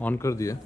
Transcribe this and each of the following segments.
On कर दिया।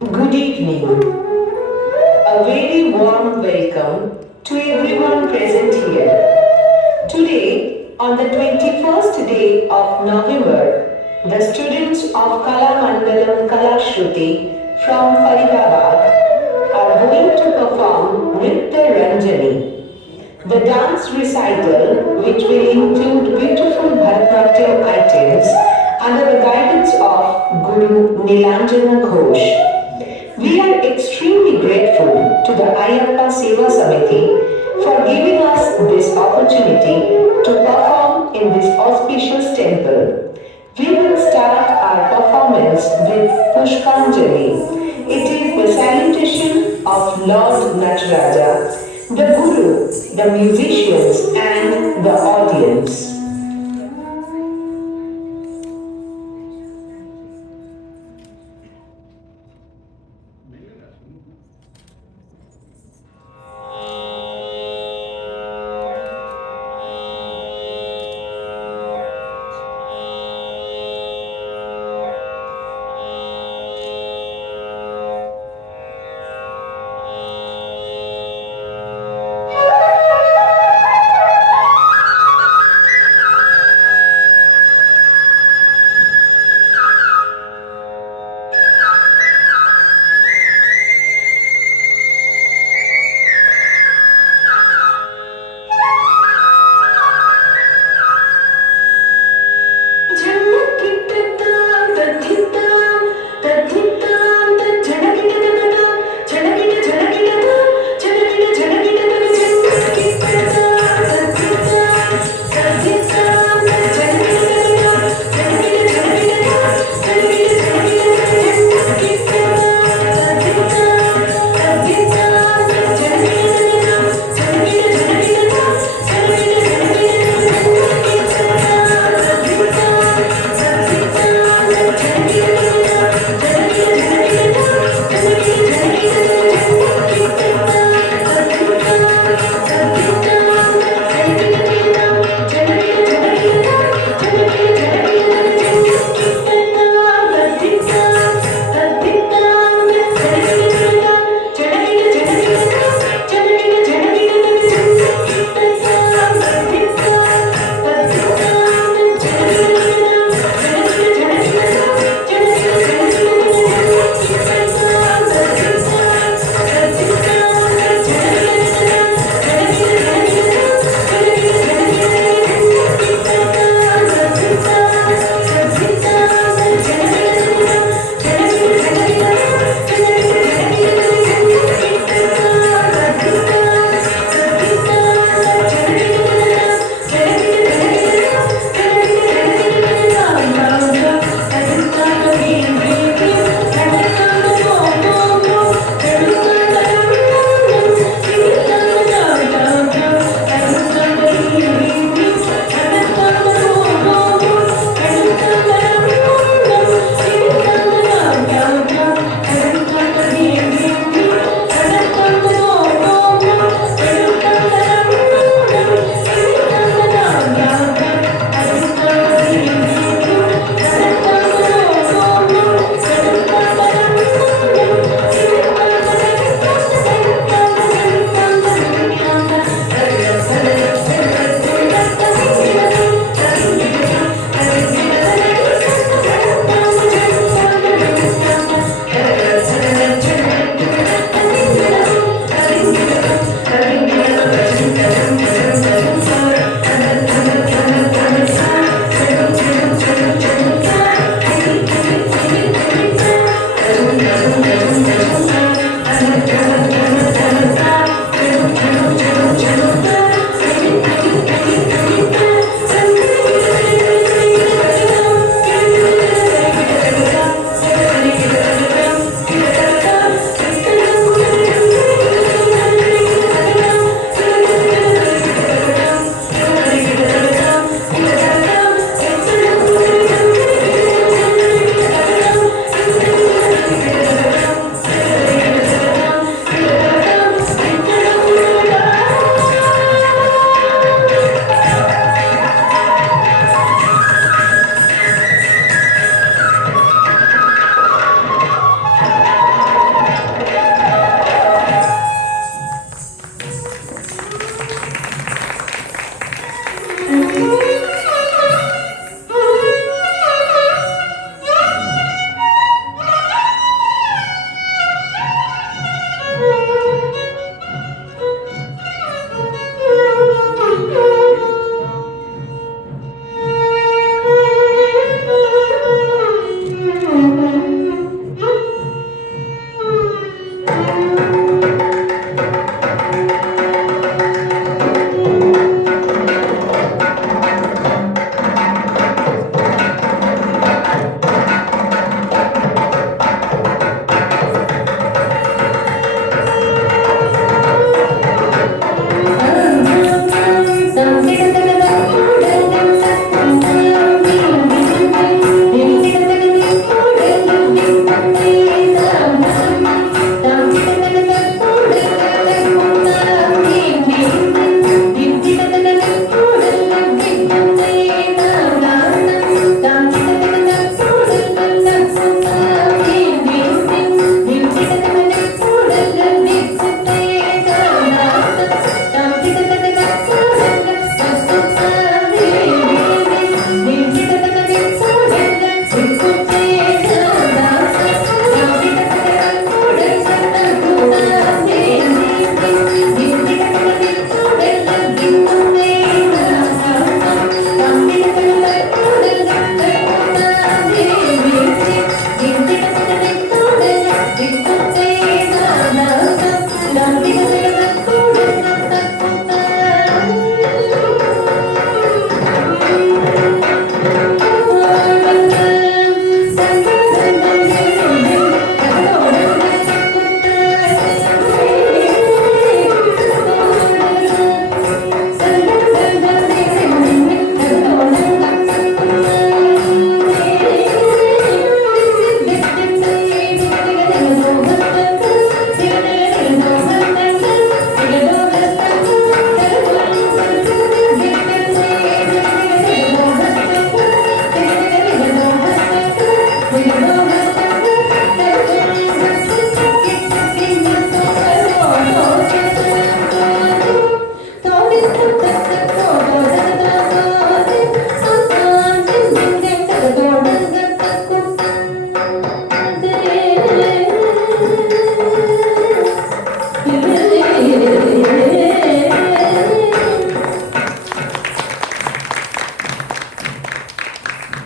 Good evening. A very warm welcome to everyone present here. Today, on the 21st day of November, the students of Kala Mandalam Kalashruti from Faridabad are going to perform Nritya Ranjani, the dance recital which will include beautiful Bharatanatyam items under the guidance of Guru Nilanjana Ghosh. We are extremely grateful to the Ayappa Seva Samiti for giving us this opportunity to perform in this auspicious temple. We will start our performance with Pushpanjali. It is the salutation of Lord Nataraja, the Guru, the musicians, and the audience.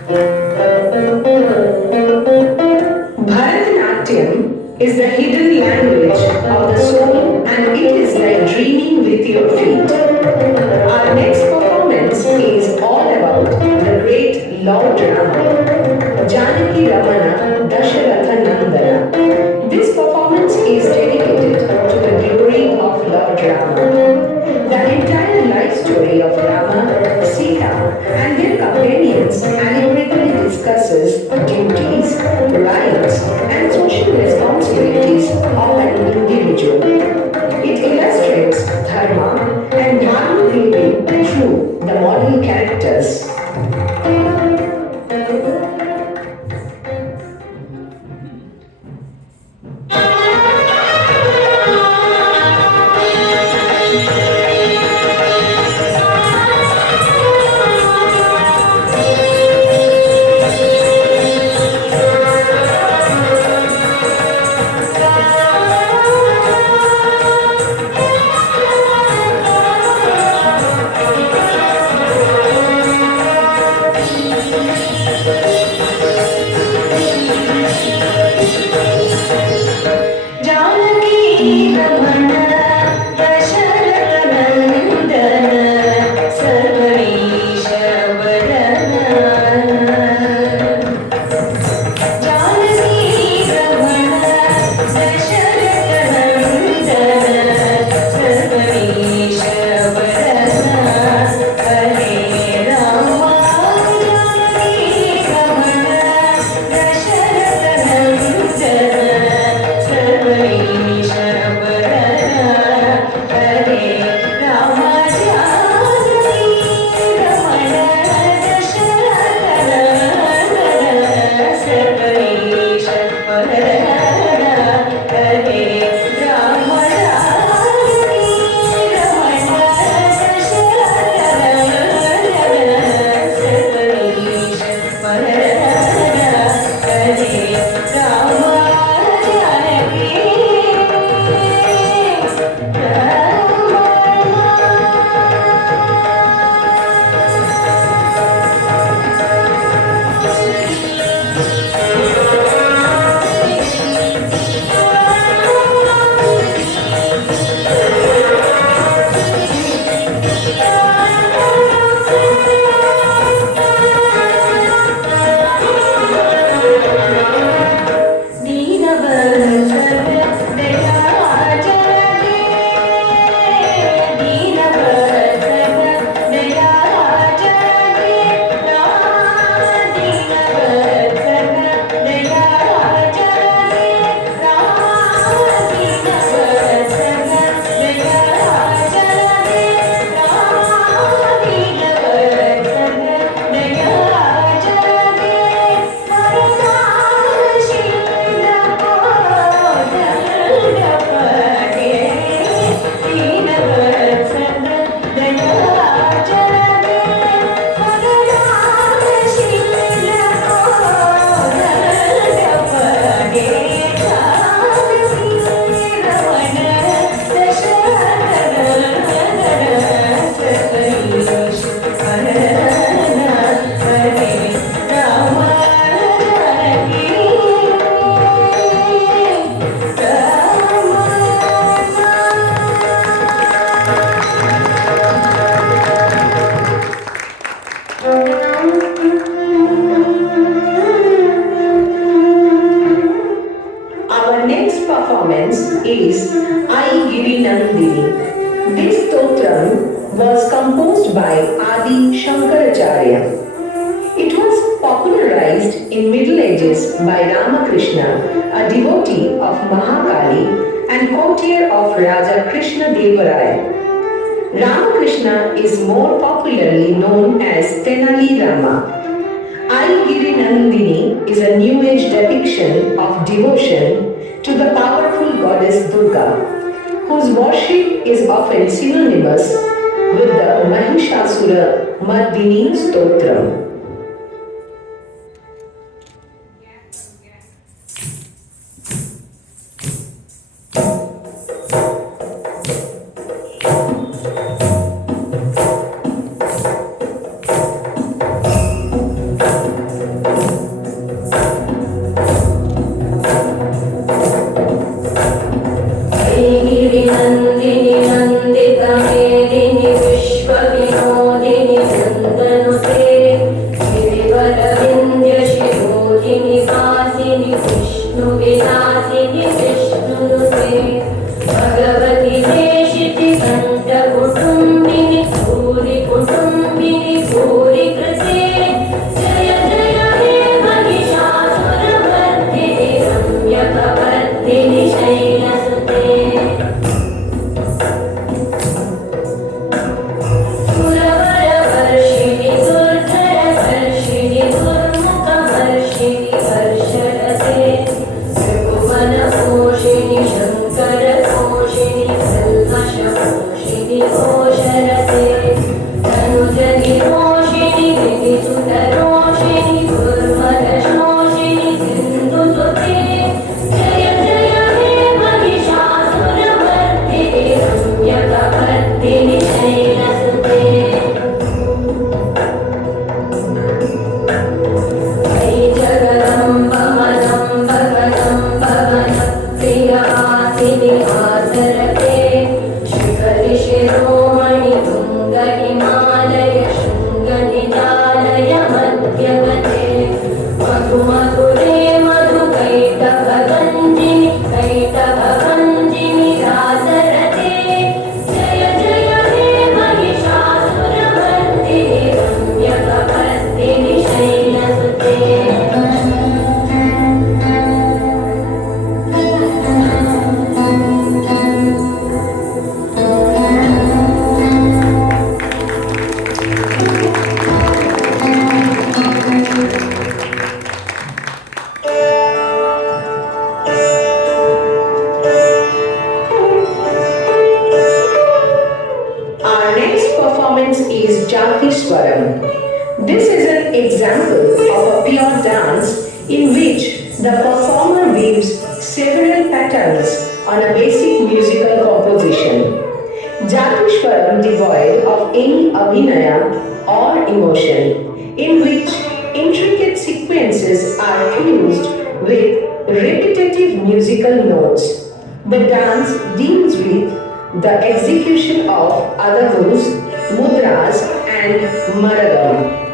Bharatanatyam is the hidden language of the soul and it is like dreaming with your feet. Our next performance is all about the great Lord Rama, Janaki Ramana Dasharatha Nandana. This performance is dedicated to the glory of Lord Rama. The entire life story of Rama, Sita, and their companions allegorically discusses duties, rights, and social responsibilities of an individual. It illustrates dharma and dharma living through the model characters. Our next performance is I Giri Nandini. This stotram was composed by Adi Shankaracharya. It was popularized in Middle Ages by Ramakrishna, a devotee of Mahakali and courtier of Raja Krishna Devaraya. Ramakrishna is more popularly known as Tenali Rama. I Giri Nandini is a new age depiction of devotion to the powerful goddess Durga, whose worship is often synonymous with the Mahishasura Mardini Stotram. तनुते गिरिवरविन्द्यशिरोधिनि वासिनि विष्णुविलासिनि विष्णुनुते भगवति देशिति कण्ठकुटुम्बिनि भूरि कुटुम्बिनि भूरि कृते जय जय हे महिषासुरमर्दिनि रम्यकवर्दिनि शैलसुते सुरवरवर्षिणि दुर्धरवर्षिणि दुर्मुखवर्षिणि हर्षरते त्रिभुवनपोषिणि शङ्करपोषिणि कल्मषपोषिणि घोषरते तनुजनिरोषिणि गिरिसुतरोषिणि दुर्मदशोषिणि सिन्धुसुते जय जय हे महिषासुरमर्दिनि रम्यकवर्दिनि शैलसुते वै जगदम्बमदम्बगदम्बगन प्रियवासिनि आसरते शिखरि शिरोमणि तुङ्ग हिमालय शृङ्गनिजालय मध्यगते मधु मधुरे मधुकैटभगञ्जिनि कैटभगञ्जिनि रासरते जय जय हे Mahishasuramardini रम्यकवर्दिनि शैलसुते Our next performance is Jati Swaram. This is an example of a pure dance in which the performer weaves several patterns on a basic musical composition. Jati Swaram devoid of any abhinaya or emotion, in which intricate sequences are fused with repetitive musical notes. The dance deals with the execution of adavus, mudras, and maragam.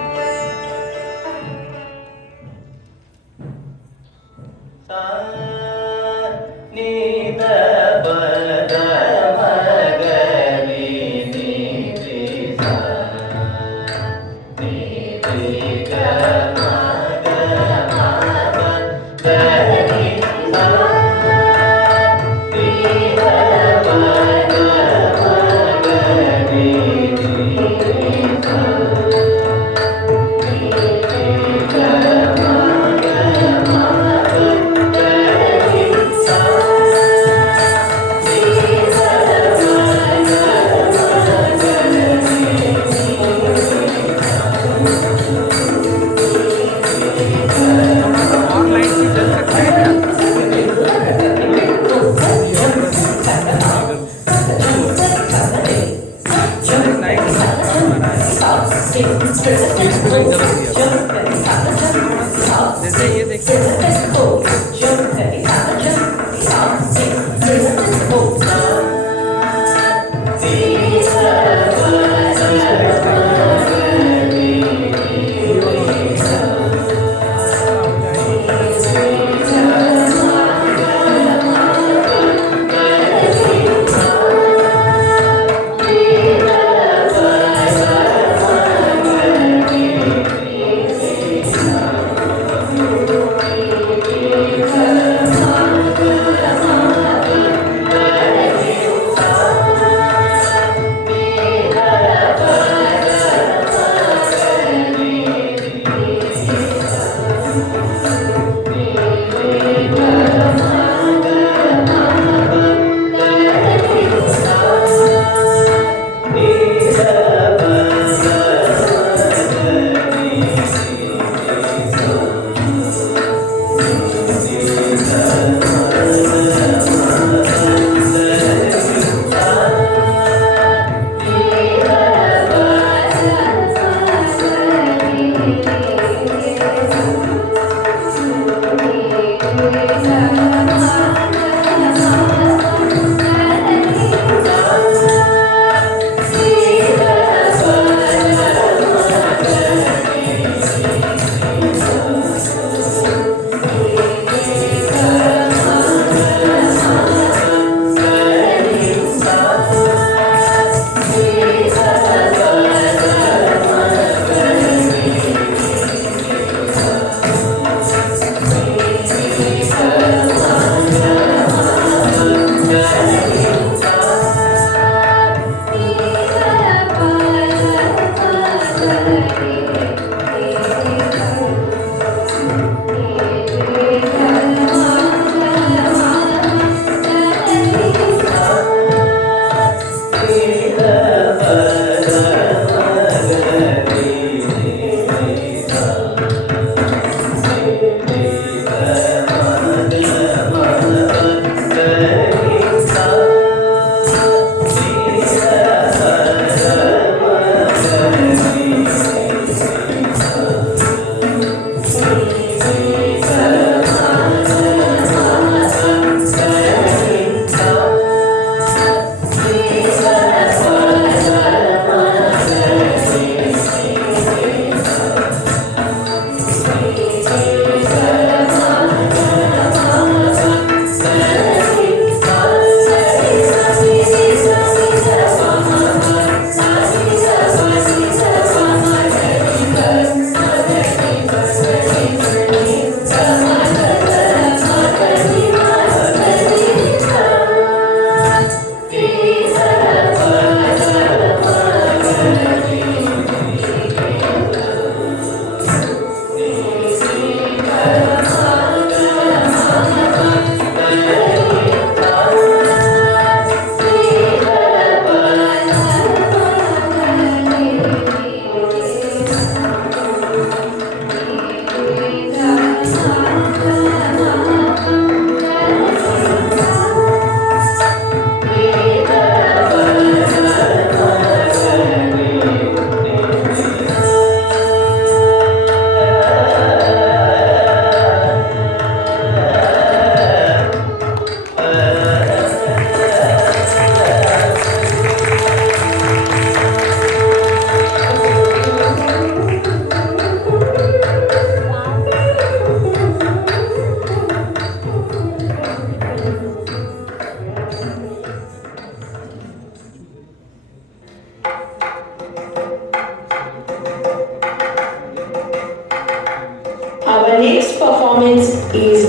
Our next performance is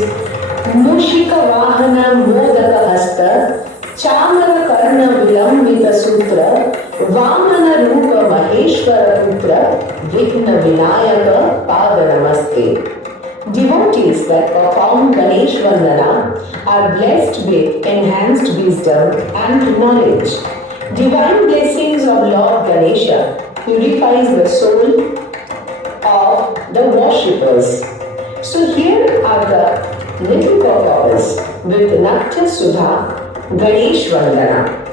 Mushika Vahana Modaka Hasta Chamara Karna Vilambita Sutra Vamana Rupa Maheshwara Putra Vigna Vinayaka Pada Namaste. Devotees that perform Ganesh Vandana are blessed with enhanced wisdom and knowledge. Divine blessings of Lord Ganesha purifies the soul of the worshippers. So here are the little performers with Natya Sudha Ganesh Vandana.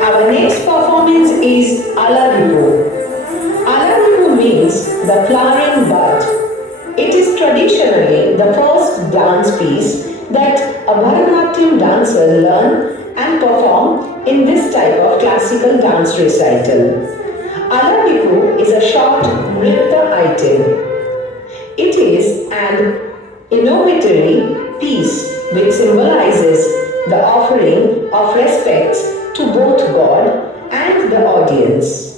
Our next performance is Alaripu. Alaripu means the flowering bud. It is traditionally the first dance piece that a Bharatanatyam dancer learn and perform in this type of classical dance recital. Alaripu is a short nritta item. It is an innovatory piece which symbolizes the offering of respects to both God and the audience.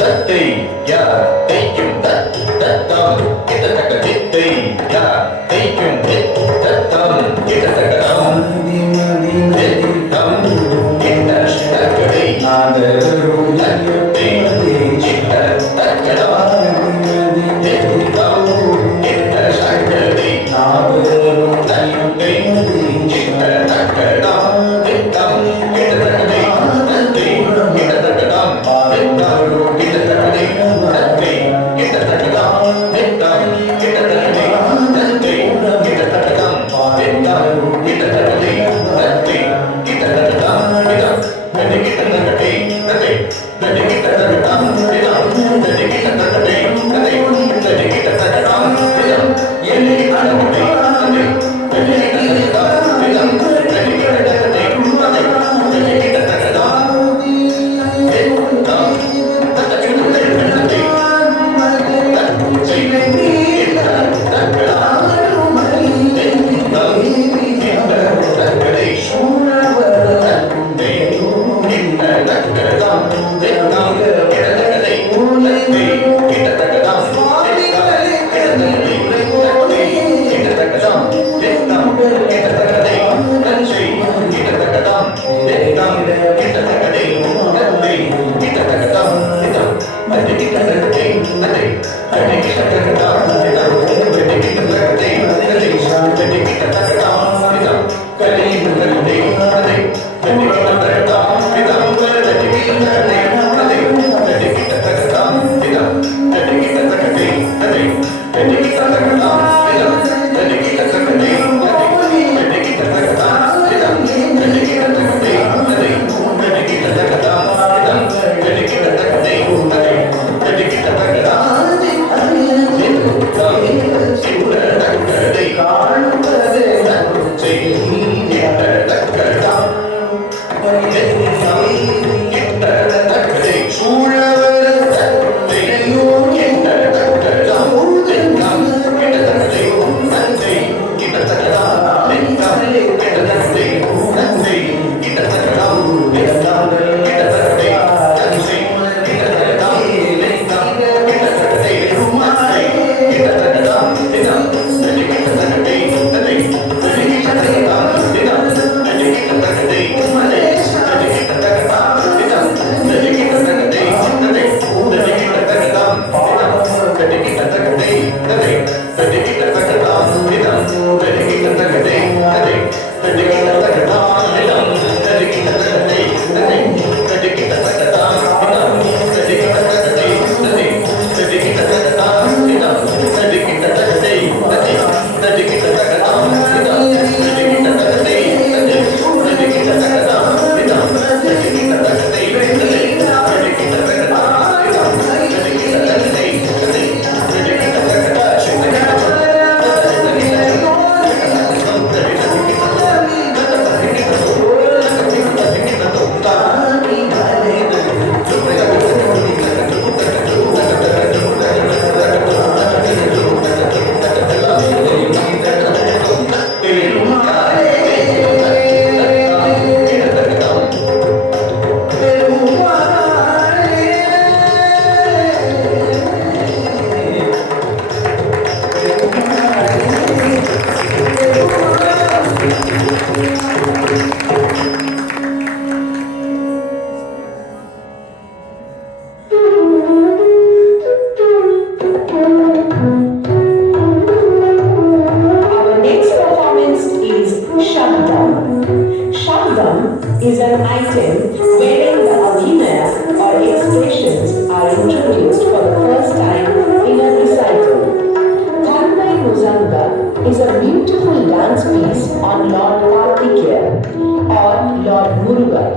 தத்தை யா தைக்கும் தத்தம் கிட்டத்தக்க தித்தை யா தைக்கும் தத்தம் கிட்டத்தக்கம் தித்தம் கிட்டத்தக்கடை தத்தை கிட்டத்தக்கடம் தித்தம் கிட்டத்தக்கடை தத்தை கிட்டத்தக்கடம் தித்தம் கிட்டத்தக்கடை தத்தை கிட்டத்தக்கடம் is an item wherein the abhinaya or expressions are introduced for the first time in a recital. Thanai Muzanga is a beautiful dance piece on Lord Kartikeya or Lord Murugan,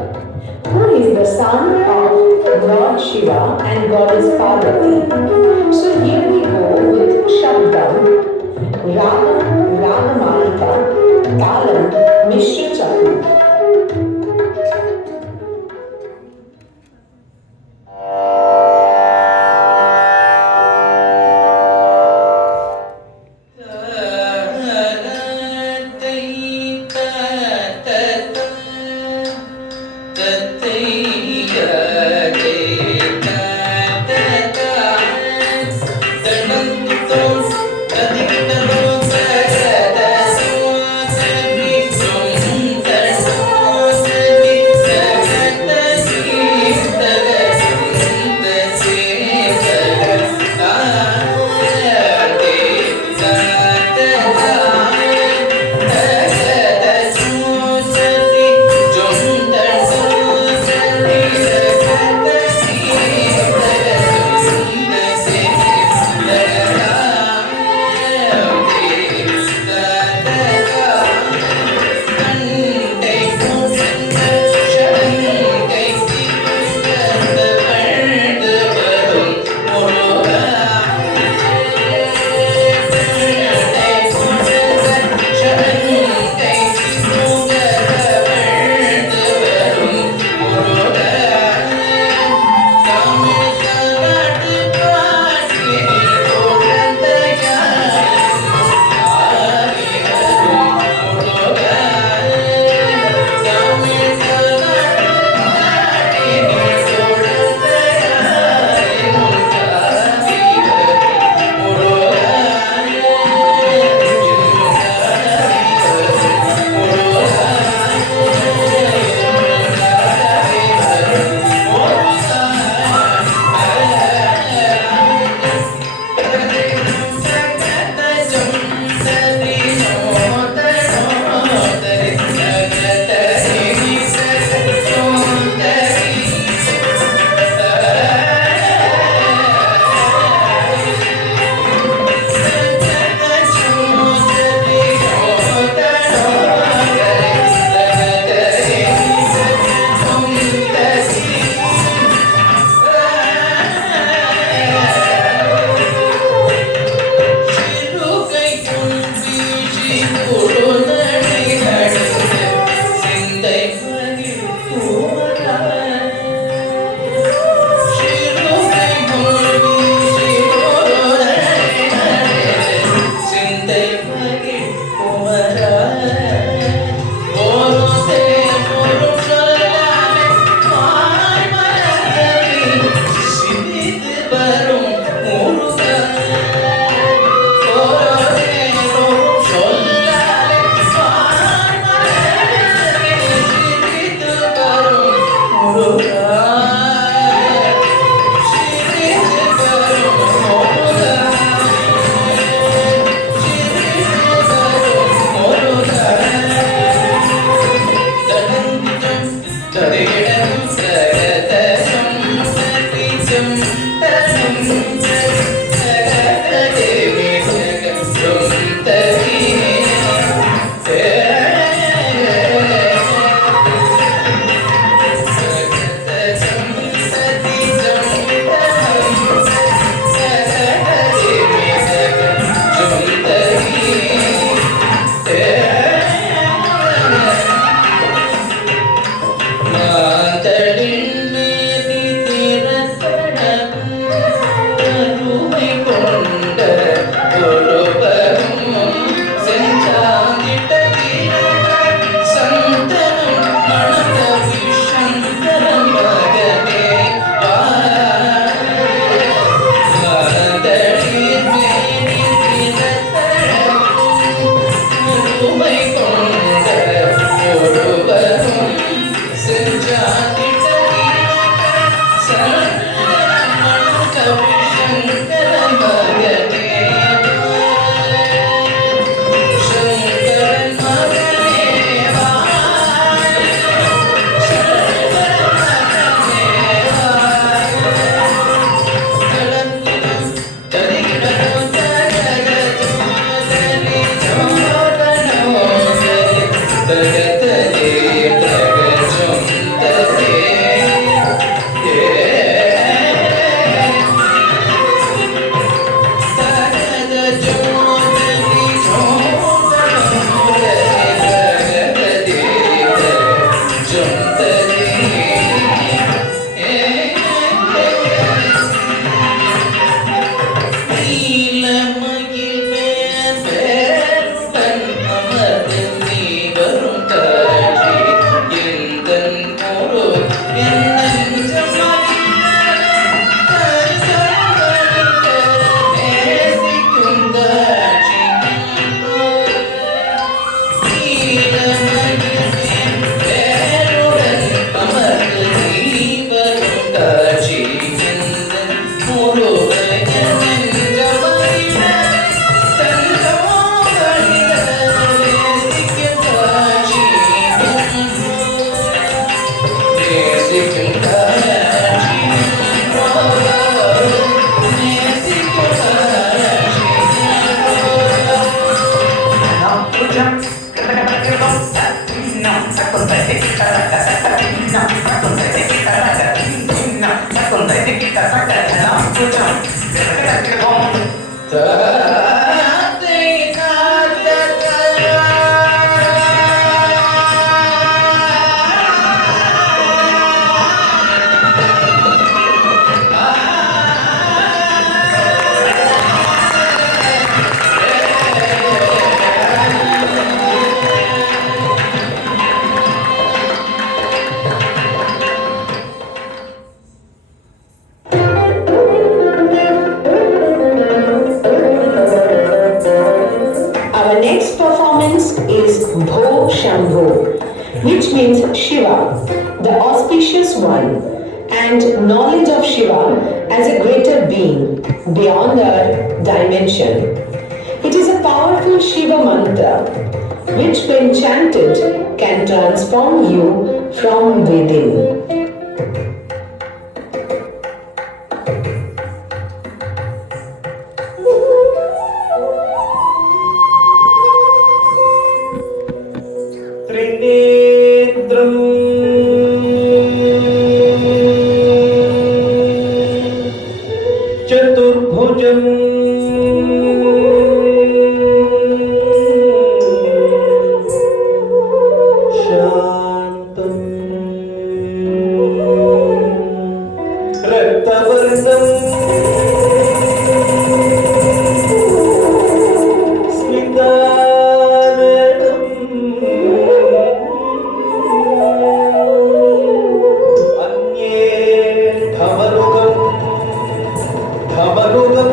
who is the son of Lord Shiva and Goddess Parvati. So here we go with Shabdam, Ragam, Ragamalika, Talam, Mishra Chakru. தத்தை Our next performance is Bho Shambho, which means Shiva, the auspicious one, and knowledge of Shiva as a greater being beyond our dimension. It is a powerful Shiva mantra which, when chanted, can transform you from within. त्रिनेत्रम् चतुर्भुजम् शान्तम् रक्तवर्णम् धमरुगं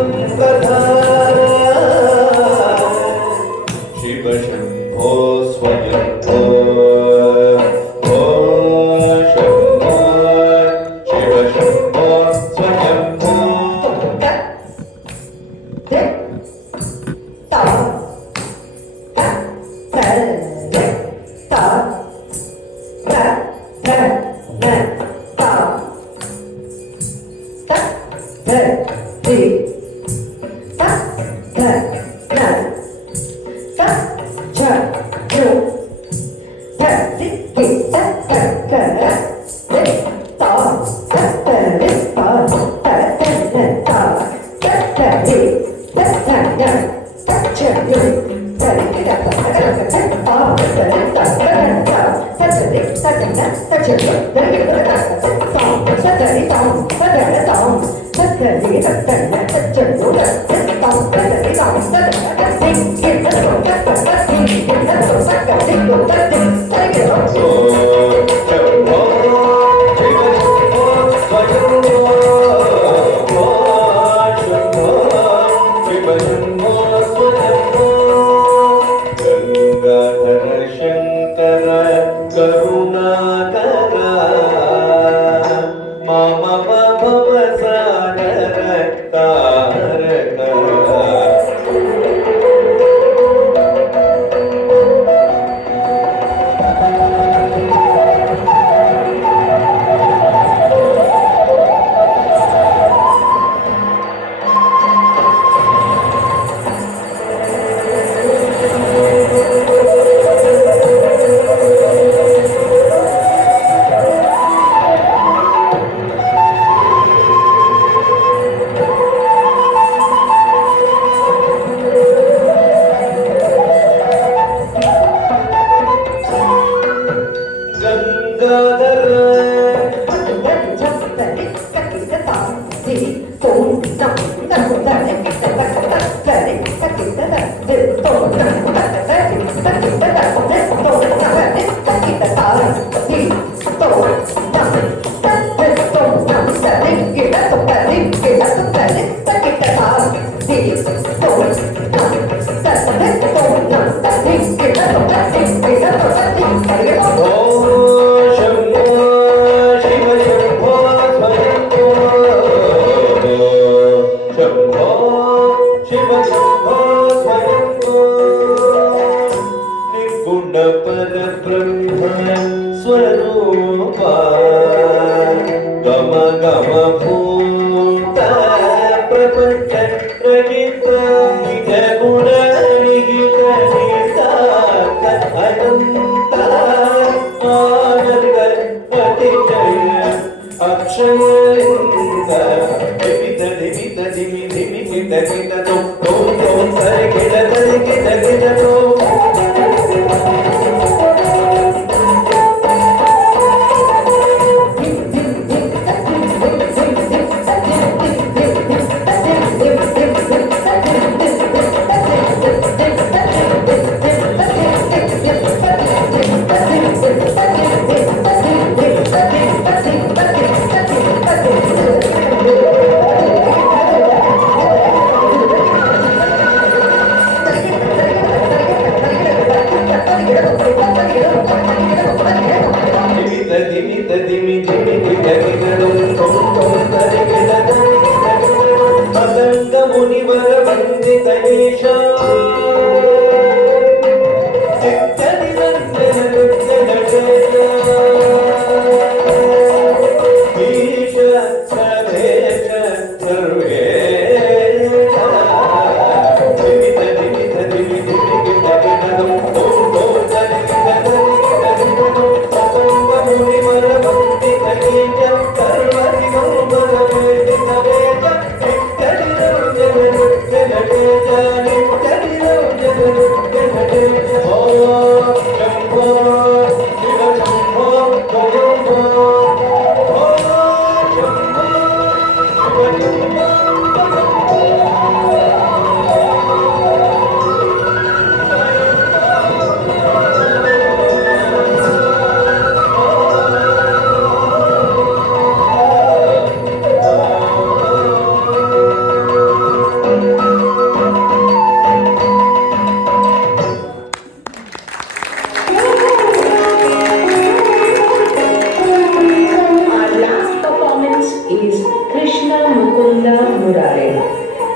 Our last performance is Krishna Mukunda Murare.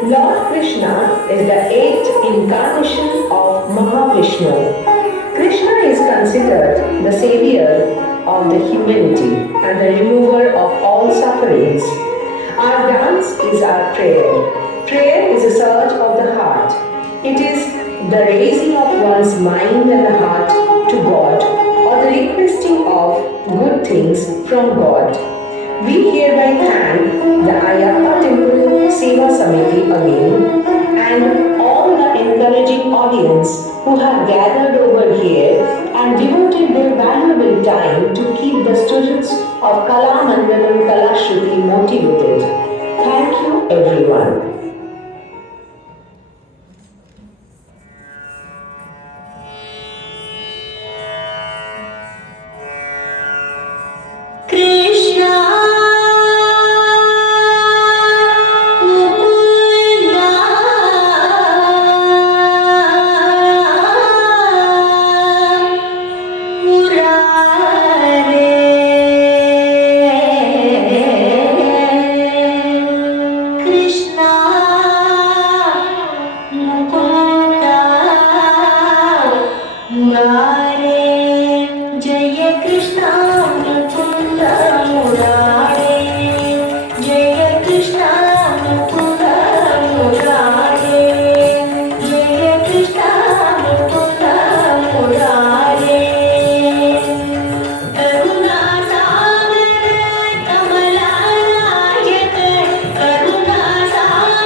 Lord Krishna is the eighth incarnation of Mahavishnu. Krishna is considered the savior of the humanity and the remover of all sufferings. Our dance is our prayer. Prayer is a surge of the heart. It is the raising of one's mind and the heart to God or the requesting of good things from God. We hereby thank the Ayappa Temple Seva Samiti again and all the encouraging audience who have gathered over here and devoted their valuable time to keep the students of Kala Mandalam Kalashruti motivated. Thank you everyone. Krishna Mukunda Murare Krishna Mukunda Murare Jaya Krishna Mukunda Murare Jaya Krishna Mukunda Murare Jaya Krishna Mukunda Murare Karuna Sagar Kamala Nayak Karuna Sagar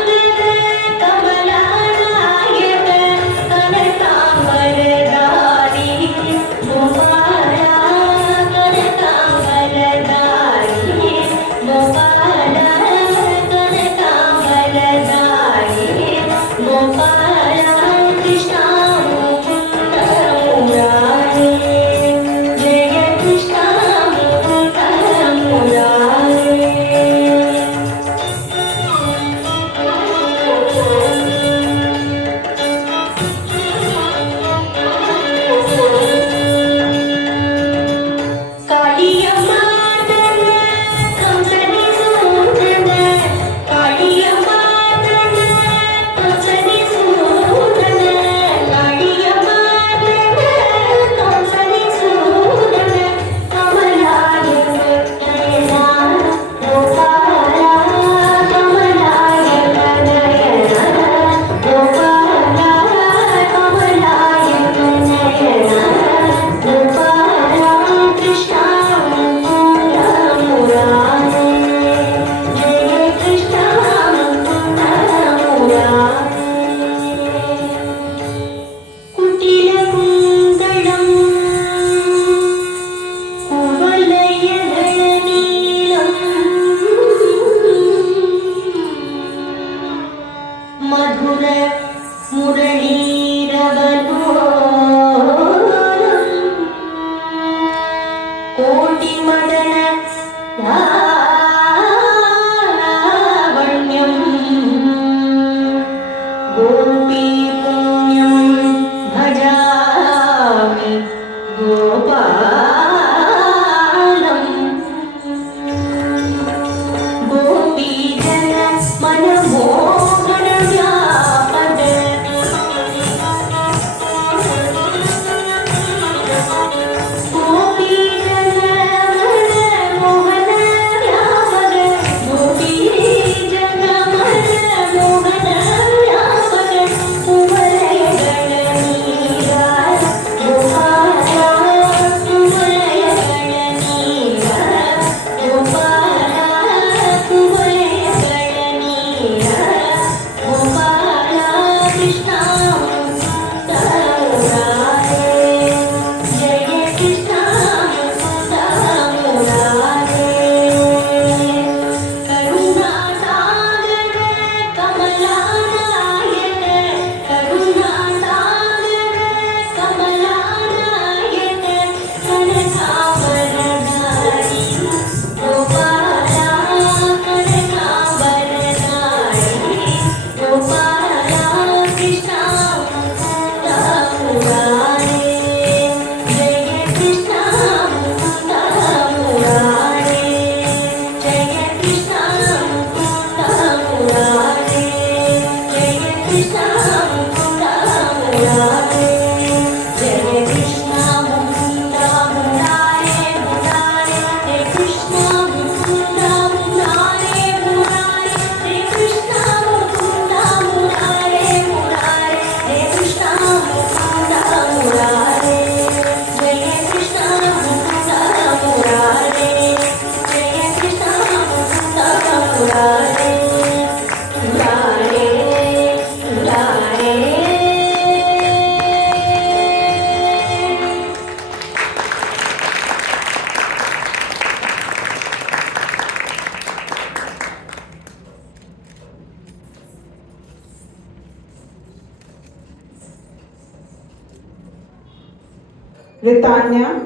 Ritanya,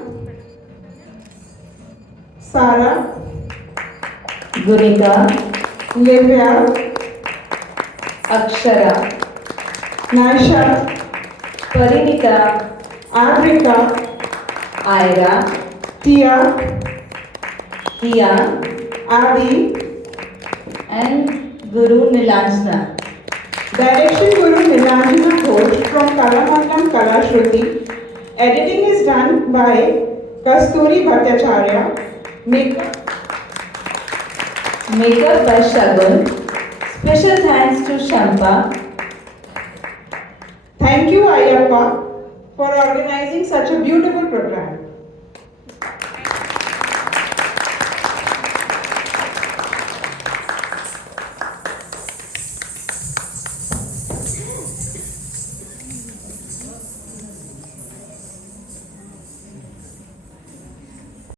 Sara, Gunika, Livya, Akshara, Naisha, Parinika, Adrika, Aira, Tia, Tia, Adi. and Guru Nilanjana. Direction Guru Nilanjana Ghosh from Kalamandalam Kalashruti. Editing is done by Kasturi Bhattacharya. Makeup by Shagun. Special thanks to Shampa. Thank you Ayappa for organizing such a beautiful program.